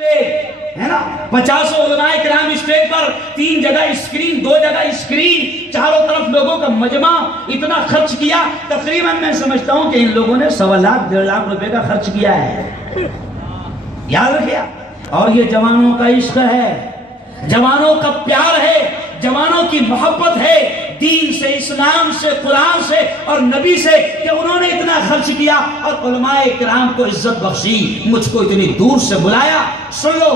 ہے نا 50 علماء کرام اسٹیج پر 3 جگہ اسکرین 2 جگہ اسکرین چاروں طرف لوگوں کا مجمع اتنا خرچ کیا تقریباً میں سمجھتا ہوں کہ ان لوگوں نے 1.25 لاکھ 1.5 لاکھ روپے کا خرچ کیا ہے یاد رکھیا اور یہ جوانوں کا عشق ہے جوانوں کا پیار ہے جوانوں کی محبت ہے دین سے اسلام سے قرآن سے اور نبی سے کہ انہوں نے اتنا خرچ کیا اور علماء کرام کو عزت بخشی مجھ کو اتنی دور سے بلایا سن لو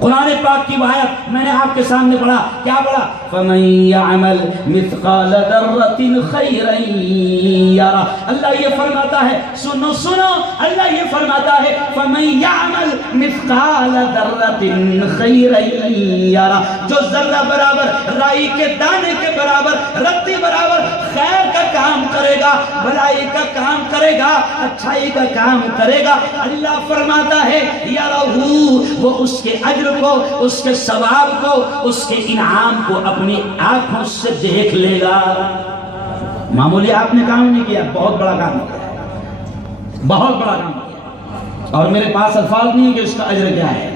قرآن پاک کی آیت میں نے آپ کے سامنے پڑھا کیا پڑھا فَمَن يَعْمَلْ مِثْقَالَ ذَرَّةٍ خَيْرًا يَرَهُ اللہ یہ فرماتا ہے سنو سنو اللہ یہ فرماتا ہے فَمَن يَعْمَلْ مِثْقَالَ ذَرَّةٍ خَيْرًا يَرَهُ جو ذرہ برابر رائی کے دانے کے برابر رتی برابر خیر کا کام کرے گا بھلائی کا کام کرے گا اچھائی کا کام کرے گا اللہ فرماتا ہے یَرَهُ وہ اس کے اجر کو اس کے ثواب کو اس کے انعام کو اپنی آنکھوں سے دیکھ لے گا معمولی آپ نے کام نہیں کیا بہت بڑا کام کیا بہت بڑا کام کیا اور میرے پاس الفاظ نہیں کہ اس کا اجر کیا ہے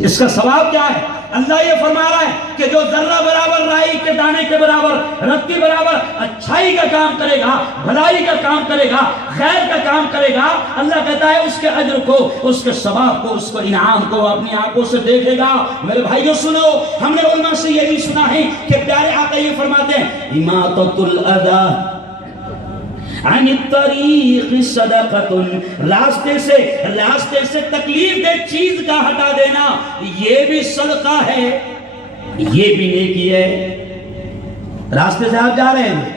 اس کا ثواب کیا ہے اللہ یہ فرما رہا ہے کہ جو ذرہ برابر رائی کے دانے کے برابر رتی برابر اچھائی کا کام کرے گا بھلائی کا کام کرے گا خیر کا کام کرے گا اللہ کہتا ہے اس کے اجر کو اس کے ثواب کو اس کو انعام کو اپنی آنکھوں سے دیکھے گا میرے بھائیو سنو ہم نے علماء سے یہ بھی سنا ہے کہ پیارے آقا یہ فرماتے ہیں اماطۃ الاذی عن الطریق صدقۃ راستے سے تکلیف دہ چیز کا ہٹا دینا یہ بھی صدقہ ہے یہ بھی نیکی ہے راستے سے آپ جا رہے ہیں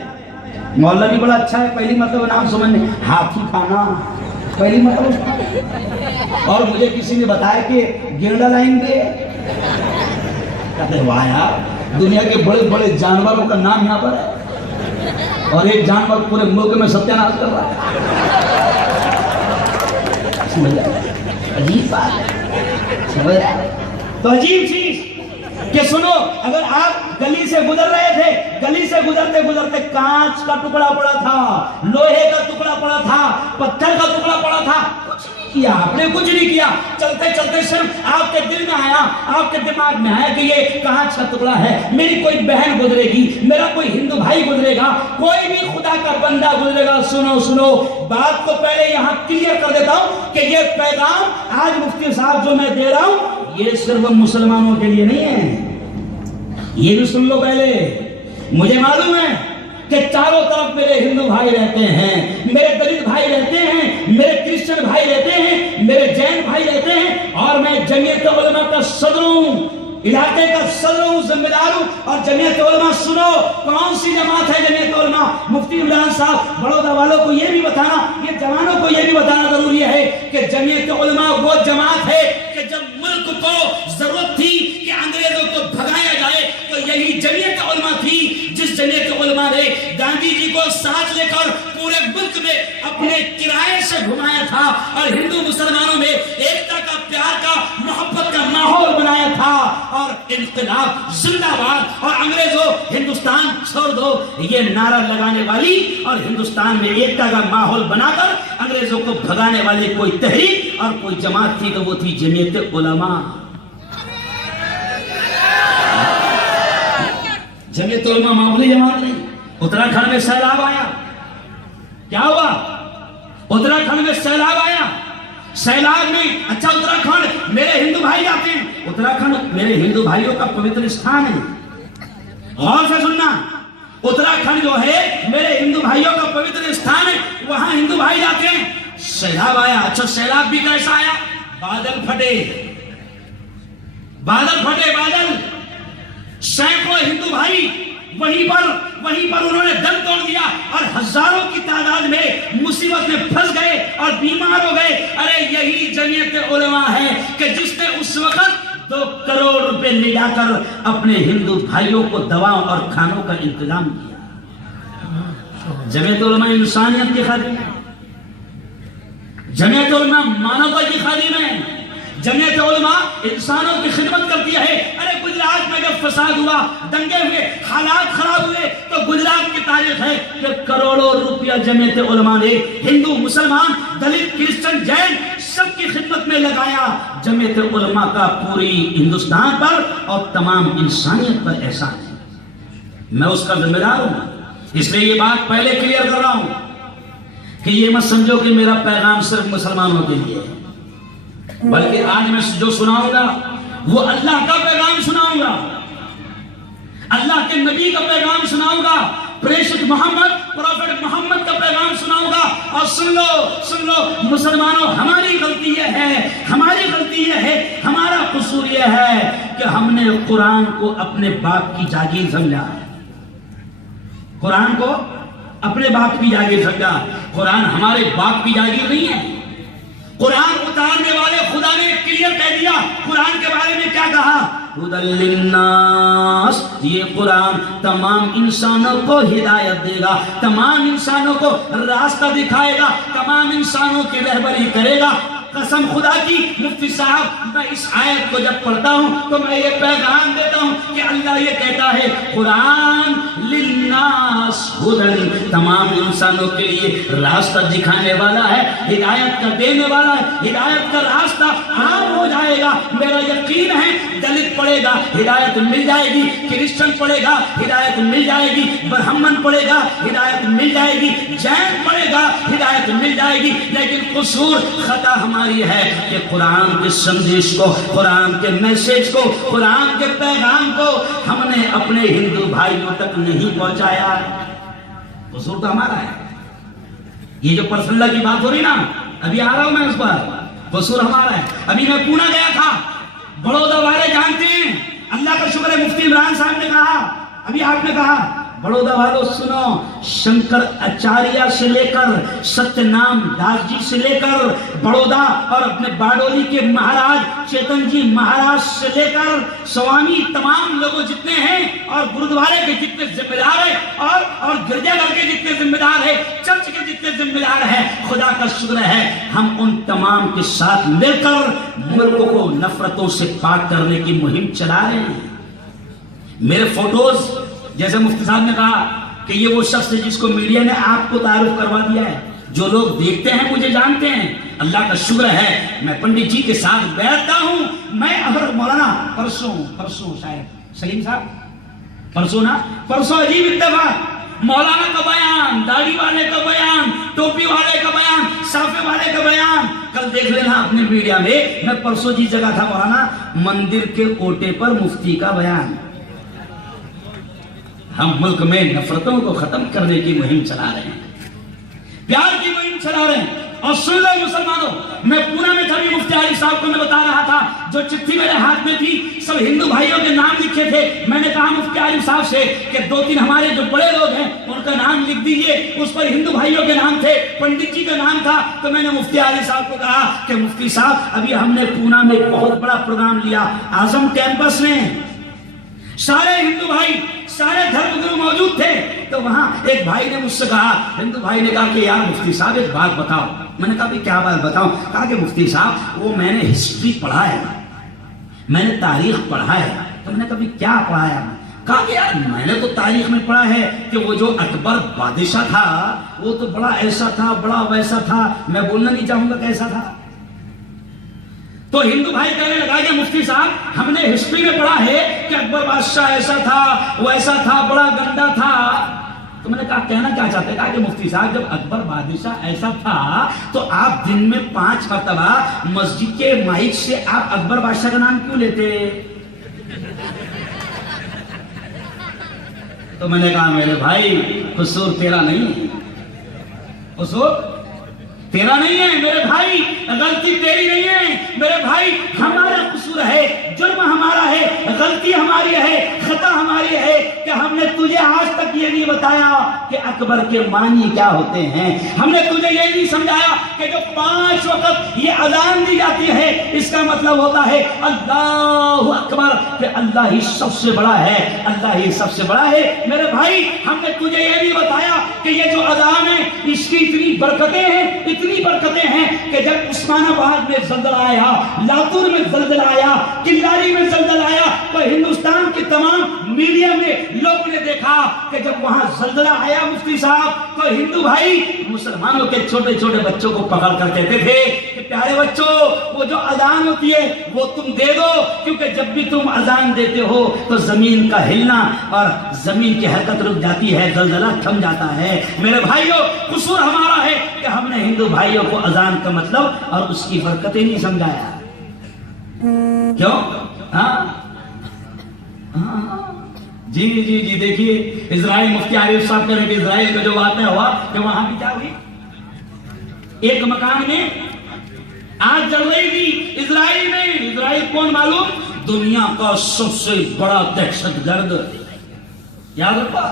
مولا بھی بڑا اچھا ہے پہلی مطلب نام سمجھنے ہاتھی کھانا پہلی مطلب اور مجھے کسی نے بتایا کہ گینڈا لائن گے کہتے ہیں واہ یار دنیا کے بڑے بڑے جانوروں کا نام یہاں پر ہے اور ایک جانور پورے ملک میں ستیہ ناش کر رہا ہے عجیب بات ہے سمجھ رہا ہے تو عجیب چیز کہ سنو اگر آپ گلی سے گزر رہے تھے گلی سے گزرتے گزرتے کانچ کا ٹکڑا پڑا تھا لوہے کا ٹکڑا پڑا تھا پتھر کا ٹکڑا پڑا تھا کیا آپ نے کچھ نہیں کیا چلتے چلتے صرف آپ کے دل میں آیا آپ کے دماغ میں آیا کہ یہ کانچ کا ٹکڑا ہے میری کوئی بہن گزرے گی میرا کوئی ہندو بھائی گزرے گا کوئی بھی خدا کا بندہ گزرے گا سنو سنو بات کو پہلے یہاں کلیئر کر دیتا ہوں کہ یہ پیغام آج مفتی صاحب جو میں دے رہا ہوں یہ صرف مسلمانوں کے لیے نہیں ہے یہ بھی سن لو پہلے مجھے معلوم ہے کہ چاروں طرف میرے ہندو بھائی رہتے ہیں میرے دلت بھائی رہتے ہیں میرے کرسچن بھائی رہتے ہیں میرے جین بھائی رہتے ہیں اور میں جمعیت علماء کا صدر ہوں علاقے کا صدر ہوں ذمہ دار ہوں اور جمعیت علماء سنو کون سی جماعت ہے جمعیت علماء مفتی عمران صاحب بڑودہ والوں کو یہ بھی بتانا یہ جوانوں کو یہ بھی بتانا ضروری ہے کہ جمعیت علماء وہ جماعت ہے کہ جب ملک کو ضرورت تھی کہ انگریزوں کو بھگایا جائے تو یہی جمعیت علماء تھی جس جمعیت علماء نے گاندھی جی کو ساتھ لے کر پورے ملک میں اپنے کرائے سے گھمایا تھا اور ہندو مسلمانوں میں ایکتا کا پیار کا محبت کا ماحول بنایا تھا اور انقلاب زندہ باد اور انگریزوں ہندوستان چھوڑ دو یہ نعرہ لگانے والی اور ہندوستان میں ایکتا کا ماحول بنا کر انگریزوں کو بھگانے والی کوئی تحریک اور کوئی جماعت تھی تو وہ تھی جمعیت علماء جمعیت علماء معمولی جماعت نہیں اتراکھنڈ میں سیلاب آیا کیا ہوا اتراکھنڈ میں سیلاب آیا سیلاب میں اچھا اتراکھنڈ میرے ہندو بھائی آتے ہیں اتراکھنڈ میرے ہندو بھائیوں کا پوتر استھان ہے غور سے سننا اتراکھنڈ جو ہے میرے ہندو بھائیوں کا پوتر استھان ہے وہاں ہندو بھائی جاتے ہیں سیلاب آیا اچھا سیلاب بھی کیسا آیا بادل پھٹے بادل سینکڑوں ہندو بھائی وہیں پر انہوں نے دم توڑ دیا اور ہزاروں کی تعداد میں مصیبت میں پھنس گئے اور بیمار ہو گئے ارے یہی جمعیت علماء ہے کہ جس نے اس وقت 2 کروڑ روپے لے جا کر اپنے ہندو بھائیوں کو دواؤں اور کھانوں کا انتظام کیا جمعیت علماء انسانیت کی خادم ہے جمعیت علماء مانوتا کی خادم ہے جمعیت علماء انسانوں کی خدمت کرتی ہے ارے گجرات میں جب فساد ہوا دنگے ہوئے حالات خراب ہوئے تو گجرات کی تاریخ ہے کہ کروڑوں روپیہ جمعیت علماء نے ہندو مسلمان دلت کرسچن جین سب کی خدمت میں لگایا، جمعیت علماء کا پوری ہندوستان پر اور تمام انسانیت پر احسان ہے، میں اس کا ذمہ دار ہوں۔ اس لیے یہ بات پہلے کلیئر کر رہا ہوں کہ یہ مت سمجھو کہ میرا پیغام صرف مسلمانوں کے لیے ہے، بلکہ آج میں جو سناؤں گا وہ اللہ کا پیغام سناؤں گا، اللہ کے نبی کا پیغام سناؤں گا، پریشد محمد پروفیٹ محمد کا پیغام سناؤں گا۔ اور سن لو مسلمانوں، ہماری غلطی یہ ہے، ہمارا قصور یہ ہے کہ ہم نے قرآن کو اپنے باپ کی جاگیر سمجھا، قرآن کو اپنے باپ کی جاگیر سمجھا۔ قرآن ہمارے باپ کی جاگیر نہیں ہے۔ قرآن اتارنے والے خدا نے کلیئر کہہ دیا، قرآن کے بارے میں کیا کہا؟ ہدی للناس، یہ قرآن تمام انسانوں کو ہدایت دے گا، تمام انسانوں کو راستہ دکھائے گا، تمام انسانوں کی رہبری کرے گا۔ قسم خدا کی مفتی صاحب، میں اس آیت کو جب پڑھتا ہوں تو میں یہ پیغام دیتا ہوں کہ اللہ یہ کہتا ہے قرآن للناس ہدی، تمام انسانوں کے لیے راستہ دکھانے والا ہے، ہدایت کا دینے والا ہے، ہدایت کا راستہ عام ہو جائے گا۔ میرا یقین ہے دلت پڑھے گا ہدایت مل جائے گی، کرسچن پڑھے گا ہدایت مل جائے گی، برہمن پڑھے گا ہدایت مل جائے گی، جین پڑھے گا ہدایت مل جائے گی۔ لیکن قصور خطا ہماری ہے کہ قرآن کے سندیش کو، قرآن کے میسیج کو، قرآن کے پیغام کو ہم نے اپنے ہندو بھائیوں تک نہیں پہنچایا۔ قصور تو ہمارا ہے۔ یہ جو پرسنل کی بات ہو رہی نا، ابھی آ رہا ہوں میں اس پر، قصور ہمارا ہے۔ ابھی میں پونا گیا تھا، بڑودہ والے جانتے ہیں، اللہ کا شکر ہے مفتی عمران صاحب نے کہا، ابھی آپ نے کہا، بڑودہ والوں سنو، شنکر اچاریہ سے لے کر ستیہ نام داس جی سے لے کر بڑودہ اور اپنے باڈولی کے مہاراج چیتن جی مہاراج سے لے کر سوامی تمام لوگوں جتنے ہیں، اور گرودوارے کے جتنے ذمہ دار ہیں، اور گرجا گھر کے جتنے ذمہ دار ہیں، چرچ کے جتنے ذمہ دار ہیں، خدا کا شکر ہے ہم ان تمام کے ساتھ مل کر ملک کو نفرتوں سے پاک کرنے کی مہم چلا رہے ہیں۔ میرے فوٹوز، جیسے مفتی صاحب نے کہا کہ یہ وہ شخص ہے جس کو میڈیا نے آپ کو تعارف کروا دیا ہے، جو لوگ دیکھتے ہیں مجھے جانتے ہیں، اللہ کا شکر ہے میں پنڈت جی کے ساتھ بیٹھتا ہوں۔ میں اگر مولانا پرسوں شاید سلیم صاحب پرسوں عجیب اتفاق، مولانا کا بیان، داڑھی والے کا بیان، ٹوپی والے کا بیان، صافے والے کا بیان، کل دیکھ لینا اپنے میڈیا میں پرسوں جی جگہ تھا مولانا، مندر کے کوٹے پر مفتی کا بیان۔ ہم ملک میں نفرتوں کو ختم کرنے کی مہم چلا رہے ہیں، پیار کی مہم چلا رہے ہیں۔ اور سن لو مسلمانوں، میں پونا میں تھا، بھی مفتی عارف صاحب کو میں بتا رہا تھا، جو چٹھی میرے ہاتھ میں تھی سب ہندو بھائیوں کے نام لکھے تھے۔ میں نے کہا مفتی عارف صاحب سے کہ 2-3 ہمارے جو بڑے لوگ ہیں ان کا نام لکھ دیجئے، اس پر ہندو بھائیوں کے نام تھے، پنڈت جی کا نام تھا۔ تو میں نے مفتی عارف صاحب کو کہا کہ مفتی صاحب ابھی ہم نے پونا میں بہت بڑا پروگرام لیا، اعظم کیمپس میں، سارے ہندو بھائی، سارے دھرم گرو موجود تھے۔ تو وہاں ایک بھائی نے مجھ سے کہا، ہندو بھائی نے کہا کہ یار مفتی صاحب ایک بات بتاؤ۔ میں نے کہا بھی کیا بات بتاؤں؟ کہا کہ مفتی صاحب وہ میں نے ہسٹری پڑھا ہے، میں نے تاریخ پڑھا ہے۔ تو میں نے کہا بھی کیا پڑھا ہے؟ کہا کہ یار میں نے تو تاریخ میں پڑھا ہے کہ وہ جو اکبر بادشاہ تھا وہ تو بڑا ایسا تھا، بڑا ویسا تھا، میں بولنا نہیں چاہوں گا کیسا تھا۔ تو ہندو بھائی کہنے لگا کہ مفتی صاحب ہم نے ہسٹری میں پڑھا ہے کہ اکبر بادشاہ ایسا تھا، ویسا تھا، بڑا گندا تھا۔ تو میں نے کہا کہنا کیا چاہتے؟ کہا کہ مفتی صاحب جب اکبر بادشاہ ایسا تھا تو آپ دن میں 5 مرتبہ مسجد کے مائک سے آپ اکبر بادشاہ کا نام کیوں لیتے؟ تو میں نے کہا میرے بھائی قصور تیرا نہیں ہے، قصور تیرا نہیں ہے میرے بھائی، غلطی تیری نہیں ہے میرے بھائی، ہمارا قصور ہے، جرم ہمارا ہے، غلطی ہماری ہے، خطا ہماری ہے کہ ہم نے تجھے آج تک یہ نہیں بتایا کہ اکبر کے معنی کیا ہوتے ہیں، ہم نے تجھے یہ نہیں سمجھایا کہ جو 5 وقت یہ اذان دی جاتی ہے اس کا مطلب ہوتا ہے اللہ اکبر، کہ اللہ ہی سب سے بڑا ہے، اللہ ہی سب سے بڑا ہے۔ میرے بھائی ہم نے تجھے یہ نہیں بتایا کہ یہ جو اذان ہے اس کی اتنی برکتیں ہیں، اتنی برکتیں ہیں کہ جب عثمان آباد میں زلزلہ آیا، لاتور میں زلزلہ آیا، کلاری میں زلزلہ آیا تو ہندوستان کی تمام میڈیا میں لوگوں نے دیکھا کہ جب وہاں زلزلہ آیا مفتی صاحب تو ہندو بھائی مسلمانوں کے چھوٹے چھوٹے بچوں کو پکڑ کر کہتے تھے کہ پیارے بچوں وہ جو اذان ہوتی ہے وہ تم دے دو، کیونکہ جب بھی تم اذان دیتے ہو تو زمین کا ہلنا اور زمین کی حرکت رک جاتی ہے، زلزلہ تھم جاتا ہے۔ میرے بھائیوں قصور ہمارا ہے کہ ہم نے ہندو بھائیوں کو اذان کا مطلب اور اس کی برکتیں نہیں سمجھایا۔ کیوں؟ جی دیکھیے اسرائیل مفتی عارف صاحب کہہ رہے کہ اسرائیل کا جو واقعہ ہوا کہ وہاں بھی کیا ہوئی، ایک مکان میں آگ جل رہی تھی اسرائیل میں۔ اسرائیل کون معلوم؟ دنیا کا سب سے بڑا دہشت گرد، یاد رکھو۔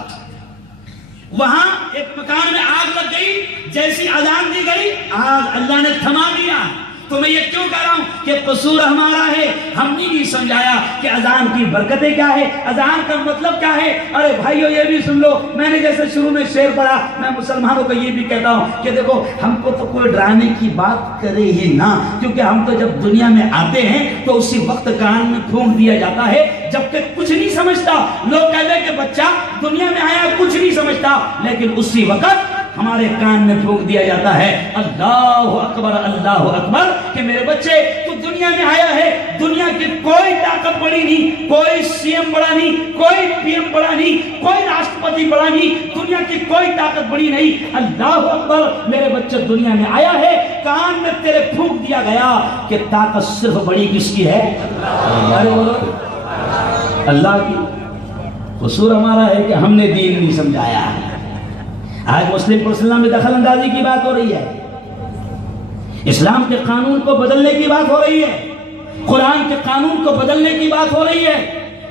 وہاں ایک مکان میں آگ لگ گئی، جیسی اذان دی گئی آگ اللہ نے تھما دیا۔ تو میں یہ کیوں کہہ رہا ہوں کہ قصور ہمارا ہے، ہم نے نہیں سمجھایا کہ اذان کی برکتیں کیا ہے، اذان کا مطلب کیا ہے۔ ارے بھائیو یہ بھی سن لو، میں نے جیسے شروع میں شعر پڑھا، میں مسلمانوں کو یہ بھی کہتا ہوں کہ دیکھو ہم کو تو کوئی ڈرانے کی بات کرے ہی نہ، کیونکہ ہم تو جب دنیا میں آتے ہیں تو اسی وقت کان میں پھونک دیا جاتا ہے جبکہ کچھ نہیں سمجھتا۔ لوگ کہتے ہیں کہ بچہ دنیا میں آیا کچھ نہیں سمجھتا، لیکن اسی وقت ہمارے کان میں پھونک دیا جاتا ہے اللہ اکبر کہ میرے بچے تو دنیا میں آیا ہے، دنیا کی کوئی طاقت بڑی نہیں، کوئی سی ایم بڑا نہیں، کوئی پی ایم بڑا نہیں، کوئی راشٹرپتی بڑا نہیں، دنیا کی کوئی طاقت بڑی نہیں۔ اللہ اکبر میرے بچے دنیا میں آیا ہے، کان میں تیرے پھونک دیا گیا کہ طاقت صرف بڑی کس کی ہے؟ اللہ کی۔ قصور ہمارا ہے کہ ہم نے دین نہیں سمجھایا۔ آج مسلم پرسنل میں دخل اندازی کی بات ہو رہی ہے، اسلام کے قانون کو بدلنے کی بات ہو رہی ہے، قرآن کے قانون کو بدلنے کی بات ہو رہی ہے،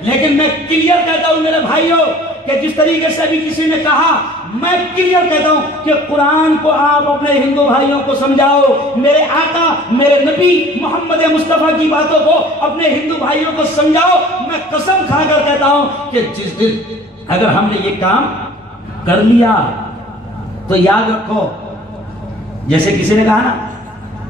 لیکن میں کلیئر کہتا ہوں میرے بھائیوں کہ جس طریقے سے بھی کسی نے کہا، میں کلیئر کہتا ہوں کہ قرآن کو آپ اپنے ہندو بھائیوں کو سمجھاؤ، میرے آقا میرے نبی محمد مصطفیٰ کی باتوں کو اپنے ہندو بھائیوں کو سمجھاؤ۔ میں قسم کھا کر کہتا ہوں کہ جس دن اگر ہم نے یہ کام کر لیا تو یاد رکھو، جیسے کسی نے کہا نا